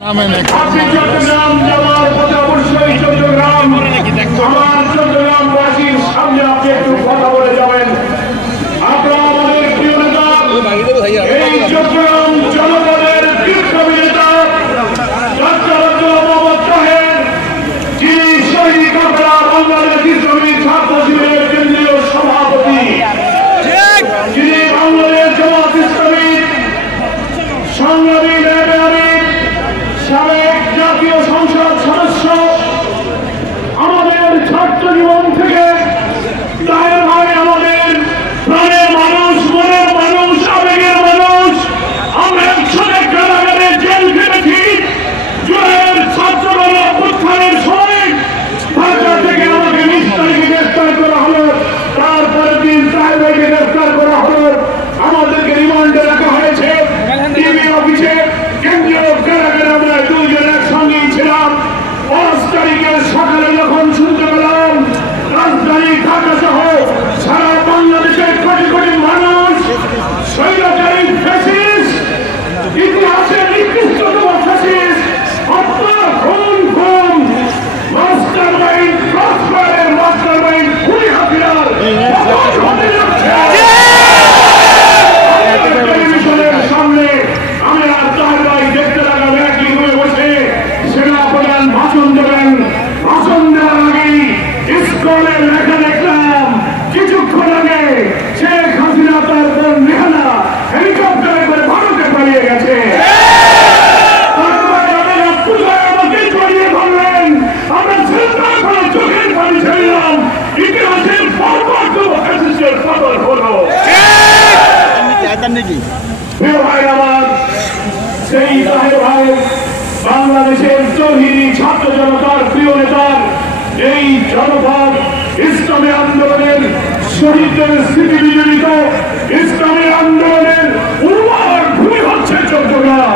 চট্টগ্রাম যাওয়ার পথে অবশ্যই চট্টগ্রামবাসীর সামনে আপনি একটু কথা বলে যাবেন। আপনারা আমাদের প্রিয় নেতা, এই চট্টগ্রাম জনপদের বিপ্লবী নেতা মোহাম্মদ তাহের, যিনি শহীদ কাফেলা বাংলাদেশ ইসলামী ছাত্র শিবিরের কেন্দ্রীয় সভাপতি, যিনি বাংলাদেশ জামাত ইসলামী সংগ্রামী সাবেক জাতীয় সংসদ সদস্য, আমাদের ছাত্র জীবন থেকে তাহের ভাই আমাদের প্রাণের মানুষ, মনের মানুষ, আবেগের মানুষ। আমরা একসাথে কারাগারে জেল খেটেছি। জুলাইয়ের ছাত্র অভ্যুত্থানের সময় ঢাকা থেকে আমাকে 20 তারিখে গ্রেফতার করা হলো, তারপরের দিন তাহের ভাইকে গ্রেফতার করা হলো, আমাদেরকে রিমান্ডে রাখা হয়েছে টিভি অফিসে। কেন্দ্রীয় কারাগারে আমরা দুইজন একসঙ্গেই ছিলাম। 5 তারিখের সকালে যখন শুনতে পেলাম রাজধানী ঢাকা সহ সারা বাংলাদেশের কোটি কোটি মানুষ স্বৈরাচারী ফ্যাসিস্ট, ইতিহাসের নিকৃষ্টতম ফ্যাসিস্ট, হত্যা, খুন, মাস্টার মাইন্ড, ক্রসফায়ারের মাস্টার মাইন্ড, খুনি হাতিয়ার হতে যাচ্ছে। টেলিভিশনের সামনে আমি আর তার ভাই দেখতে লাগলাম একই হয়ে বসে সেনাপ্রধান ভাষণ দেবেন। ভাষণ দেওয়ার আগেই স্কুলের লেখা দেখলাম কিছুক্ষণ আগে শেখ হাসিনা তার বোন রেহানা হেলিকপ্টারে করে ভারতে পালিয়ে গেছে। আমাকে জড়িয়ে ধরলেন, আমরা চোখের পানি ছেড়লাম। ইতিহাসের পরবর্তী ফ্যাসিস্টের পতন হলো। প্রিয় ভাই আমার, সেই তাহের ভাই বাংলাদেশের তৌহিদি ছাত্র জনতার প্রিয় নেতার এই জনপদ ইসলামী আন্দোলনের শহীদদের স্মৃতি বিজড়িত ইসলামী আন্দোলনের উর্বর ভূমি হচ্ছে চট্টগ্রাম।